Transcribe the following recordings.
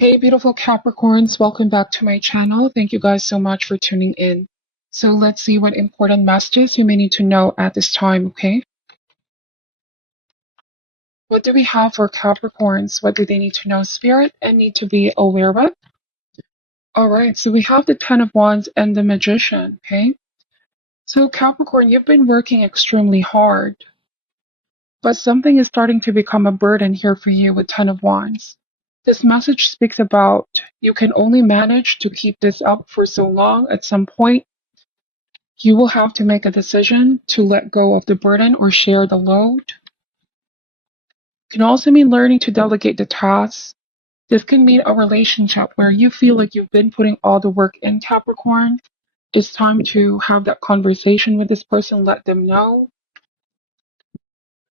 Hey, beautiful Capricorns, welcome back to my channel. Thank you guys so much for tuning in. So let's see what important messages you may need to know at this time, okay? What do we have for Capricorns? What do they need to know, Spirit, and need to be aware of? All right, so we have the Ten of Wands and the Magician, okay? So Capricorn, you've been working extremely hard, but something is starting to become a burden here for you with Ten of Wands. This message speaks about you can only manage to keep this up for so long. At some point, you will have to make a decision to let go of the burden or share the load. It can also mean learning to delegate the tasks. This can mean a relationship where you feel like you've been putting all the work in, Capricorn. It's time to have that conversation with this person, let them know.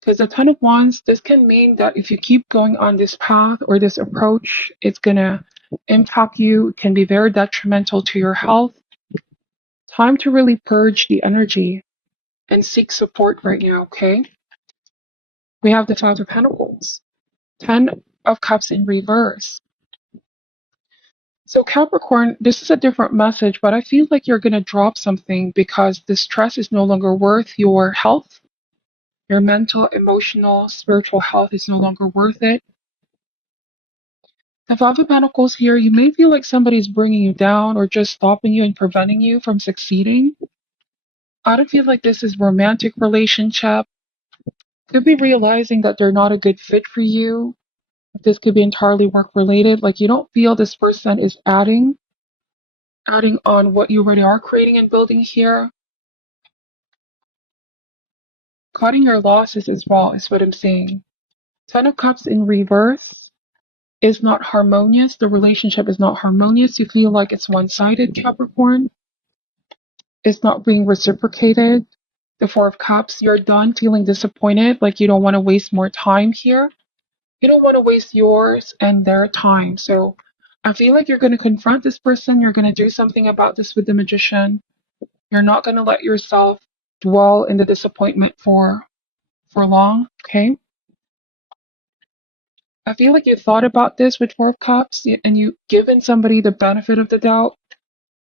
Because the Ten of Wands, this can mean that if you keep going on this path or this approach, it's going to impact you. It can be very detrimental to your health. Time to really purge the energy and seek support right now, okay? We have the Five of Pentacles, Ten of Cups in reverse. So Capricorn, this is a different message, but I feel like you're going to drop something because the stress is no longer worth your health. Your mental, emotional, spiritual health is no longer worth it. The Five of Pentacles here, you may feel like somebody's bringing you down or just stopping you and preventing you from succeeding. I don't feel like this is romantic relationship. Could be realizing that they're not a good fit for you. This could be entirely work related. Like you don't feel this person is adding on what you already are creating and building here. Cutting your losses as well is what I'm saying. Ten of Cups in reverse is not harmonious. The relationship is not harmonious. You feel like it's one-sided, Capricorn. It's not being reciprocated. The Four of Cups, you're done feeling disappointed, like you don't want to waste more time here. You don't want to waste yours and their time. So I feel like you're going to confront this person. You're going to do something about this with the Magician. You're not going to let yourself dwell in the disappointment for long, okay? I feel like you thought about this with Four of Cups and you've given somebody the benefit of the doubt,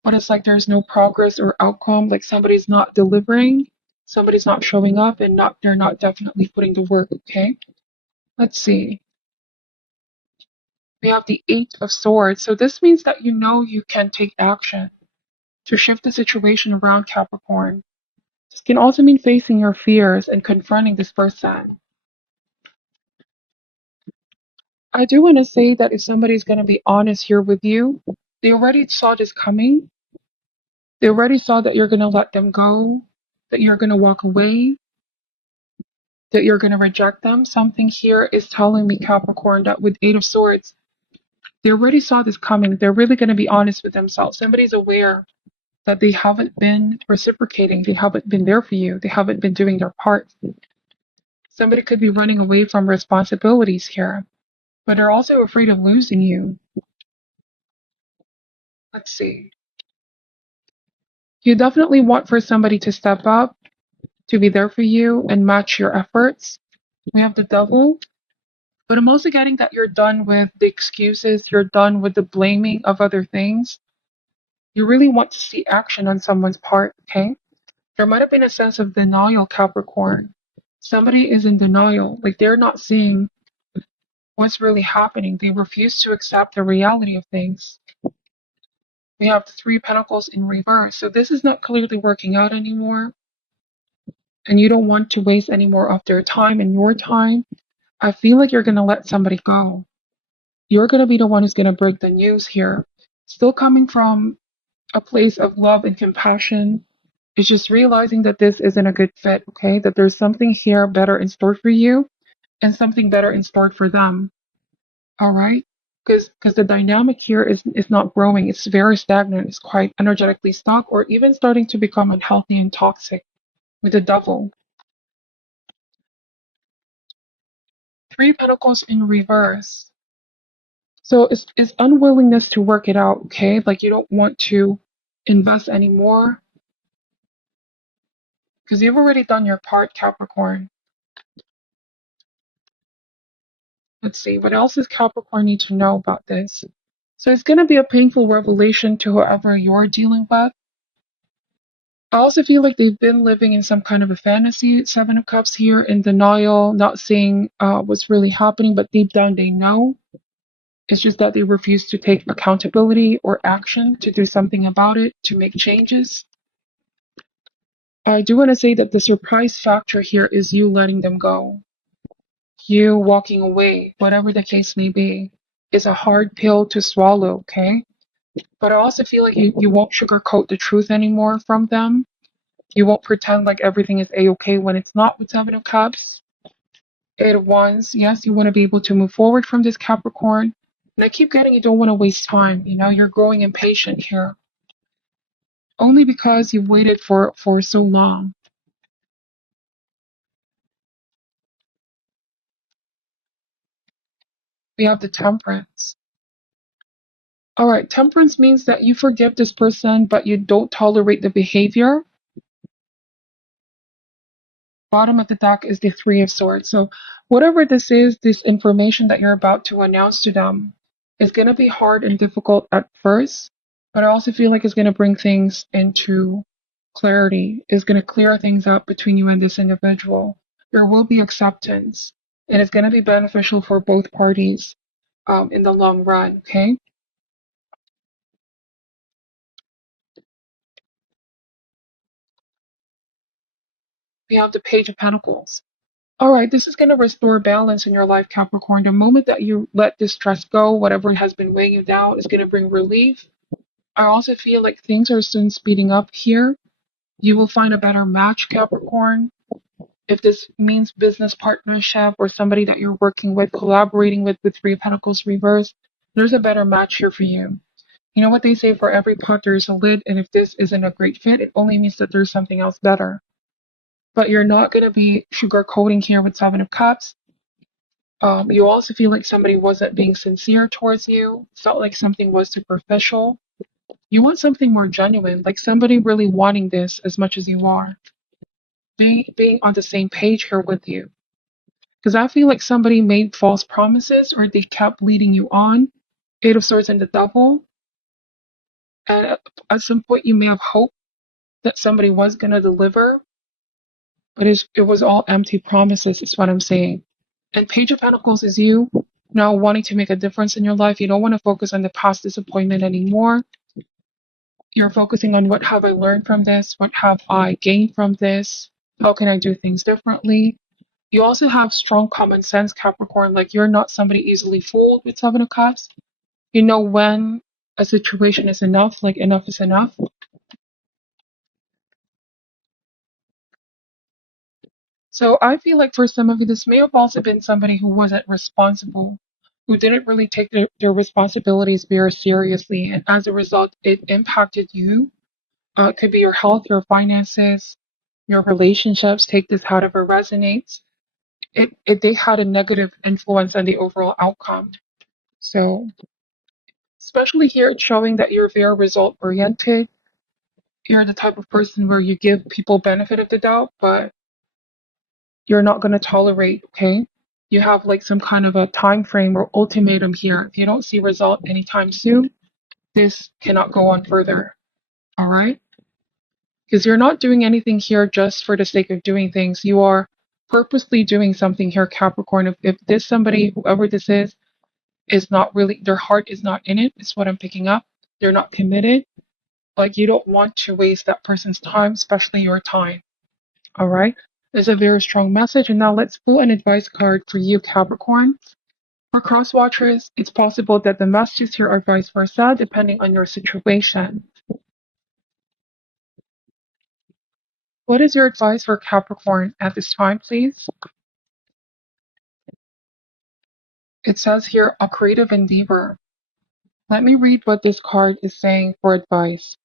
but it's like there's no progress or outcome, like somebody's not delivering, somebody's not showing up, and they're not definitely putting the work, okay? Let's see. We have the Eight of Swords. So this means that you know you can take action to shift the situation around, Capricorn. This can also mean facing your fears and confronting this person. I do want to say that if somebody's going to be honest here with you, they already saw this coming. They already saw that you're going to let them go, that you're going to walk away, that you're going to reject them. Something here is telling me, Capricorn, that with Eight of Swords, they already saw this coming. They're really going to be honest with themselves. Somebody's aware that they haven't been reciprocating. They haven't been there for you. They haven't been doing their part. Somebody could be running away from responsibilities here, but they're also afraid of losing you. Let's see. You definitely want for somebody to step up, to be there for you and match your efforts. We have the Devil, but I'm also getting that you're done with the excuses, you're done with the blaming of other things. You really want to see action on someone's part, okay? There might have been a sense of denial, Capricorn. Somebody is in denial, like they're not seeing what's really happening. They refuse to accept the reality of things. We have the Three of Pentacles in reverse. So this is not clearly working out anymore. And you don't want to waste any more of their time and your time. I feel like you're going to let somebody go. You're going to be the one who's going to break the news here. Still coming from a place of love and compassion. It's just realizing that this isn't a good fit, okay? That there's something here better in store for you and something better in store for them. All right? Because the dynamic here is not growing. It's very stagnant. It's quite energetically stuck or even starting to become unhealthy and toxic with the Devil. Three Pentacles in reverse. So it's unwillingness to work it out, okay? Like you don't want to invest anymore because you've already done your part, Capricorn. Let's see, what else does Capricorn need to know about this? So it's going to be a painful revelation to whoever you're dealing with. I also feel like they've been living in some kind of a fantasy, Seven of Cups here, in denial, not seeing what's really happening, but deep down they know. It's just that they refuse to take accountability or action to do something about it, to make changes. I do want to say that the surprise factor here is you letting them go. You walking away, whatever the case may be, is a hard pill to swallow, okay? But I also feel like you won't sugarcoat the truth anymore from them. You won't pretend like everything is a-okay when it's not with Seven of Cups. It wants, yes, you want to be able to move forward from this Capricorn. And I keep getting you don't want to waste time. You know, you're growing impatient here. Only because you've waited for so long. We have the Temperance. All right, Temperance means that you forgive this person, but you don't tolerate the behavior. Bottom of the deck is the Three of Swords. So whatever this is, this information that you're about to announce to them is going to be hard and difficult at first, but I also feel like it's going to bring things into clarity. It's going to clear things up between you and this individual. There will be acceptance, and it's going to be beneficial for both parties in the long run, okay? We have the Page of Pentacles. All right, this is going to restore balance in your life, Capricorn. The moment that you let this stress go, whatever has been weighing you down, is going to bring relief. I also feel like things are soon speeding up here. You will find a better match, Capricorn. If this means business partnership or somebody that you're working with, collaborating with Three of Pentacles reverse, there's a better match here for you. You know what they say, for every pot there's a lid, and if this isn't a great fit, it only means that there's something else better. But you're not going to be sugarcoating here with Seven of Cups. You also feel like somebody wasn't being sincere towards you, felt like something was superficial. You want something more genuine, like somebody really wanting this as much as you are, being on the same page here with you. Because I feel like somebody made false promises or they kept leading you on. Eight of Swords and the Devil. And at some point, you may have hoped that somebody was going to deliver, but it was all empty promises, is what I'm saying. And Page of Pentacles is you now wanting to make a difference in your life. You don't want to focus on the past disappointment anymore. You're focusing on, what have I learned from this? What have I gained from this? How can I do things differently? You also have strong common sense, Capricorn. Like, you're not somebody easily fooled with Seven of Cups. You know when a situation is enough, like enough is enough. So I feel like for some of you, this may have also been somebody who wasn't responsible, who didn't really take their responsibilities very seriously. And as a result, it impacted you. It could be your health, your finances, your relationships. Take this however resonates. They had a negative influence on the overall outcome. So, especially here, it's showing that you're very result oriented. You're the type of person where you give people benefit of the doubt, but you're not going to tolerate, okay? You have like some kind of a time frame or ultimatum here. If you don't see result anytime soon, this cannot go on further. All right? Because you're not doing anything here just for the sake of doing things. You are purposely doing something here, Capricorn. If this somebody, whoever this is not really, their heart is not in it, is what I'm picking up. They're not committed. Like, you don't want to waste that person's time, especially your time. All right? There's a very strong message. And now let's pull an advice card for you, Capricorn. For cross watchers, it's possible that the messages here are vice versa, depending on your situation. What is your advice for Capricorn at this time, please? It says here, a creative endeavor. Let me read what this card is saying for advice.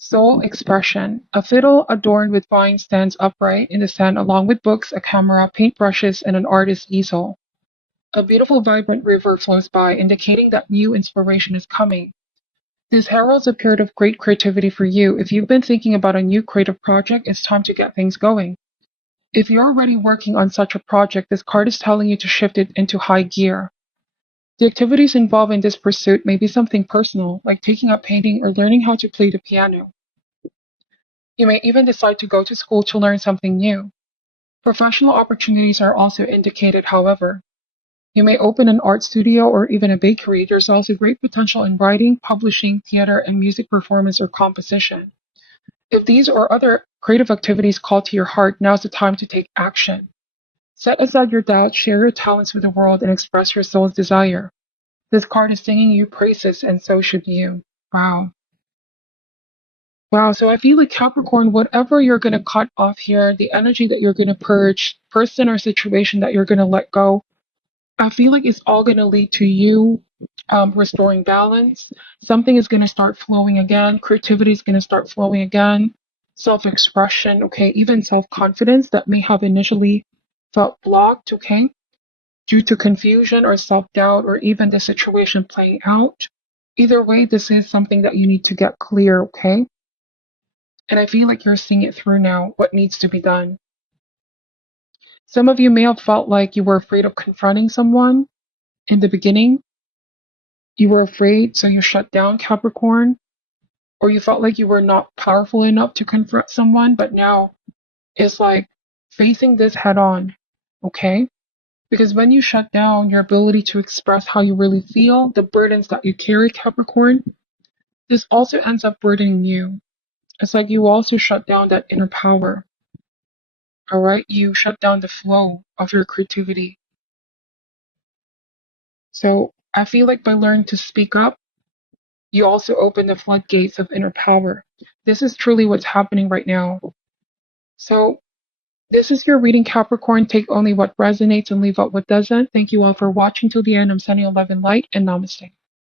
Soul expression. A fiddle adorned with vines stands upright in the sand along with books, a camera, paintbrushes, and an artist's easel. A beautiful, vibrant river flows by, indicating that new inspiration is coming. This heralds a period of great creativity for you. If you've been thinking about a new creative project, it's time to get things going. If you're already working on such a project, this card is telling you to shift it into high gear. The activities involved in this pursuit may be something personal, like taking up painting or learning how to play the piano. You may even decide to go to school to learn something new. Professional opportunities are also indicated, however. You may open an art studio or even a bakery. There's also great potential in writing, publishing, theater, and music performance or composition. If these or other creative activities call to your heart, now's the time to take action. Set aside your doubts, share your talents with the world, and express your soul's desire. This card is singing you praises, and so should you. Wow. Wow. So I feel like Capricorn, whatever you're going to cut off here, the energy that you're going to purge, person or situation that you're going to let go, I feel like it's all going to lead to you restoring balance. Something is going to start flowing again. Creativity is going to start flowing again. Self expression, okay, even self confidence that may have initially felt blocked, okay, due to confusion or self doubt or even the situation playing out. Either way, this is something that you need to get clear, okay? And I feel like you're seeing it through now, what needs to be done. Some of you may have felt like you were afraid of confronting someone in the beginning. You were afraid, so you shut down, Capricorn, or you felt like you were not powerful enough to confront someone, but now it's like facing this head on, okay? Because when you shut down your ability to express how you really feel, the burdens that you carry, Capricorn, this also ends up burdening you. It's like you also shut down that inner power, all right? You shut down the flow of your creativity. So I feel like by learning to speak up, you also open the floodgates of inner power. This is truly what's happening right now. So this is your reading, Capricorn. Take only what resonates and leave out what doesn't. Thank you all for watching till the end. I'm sending you love and light, and namaste.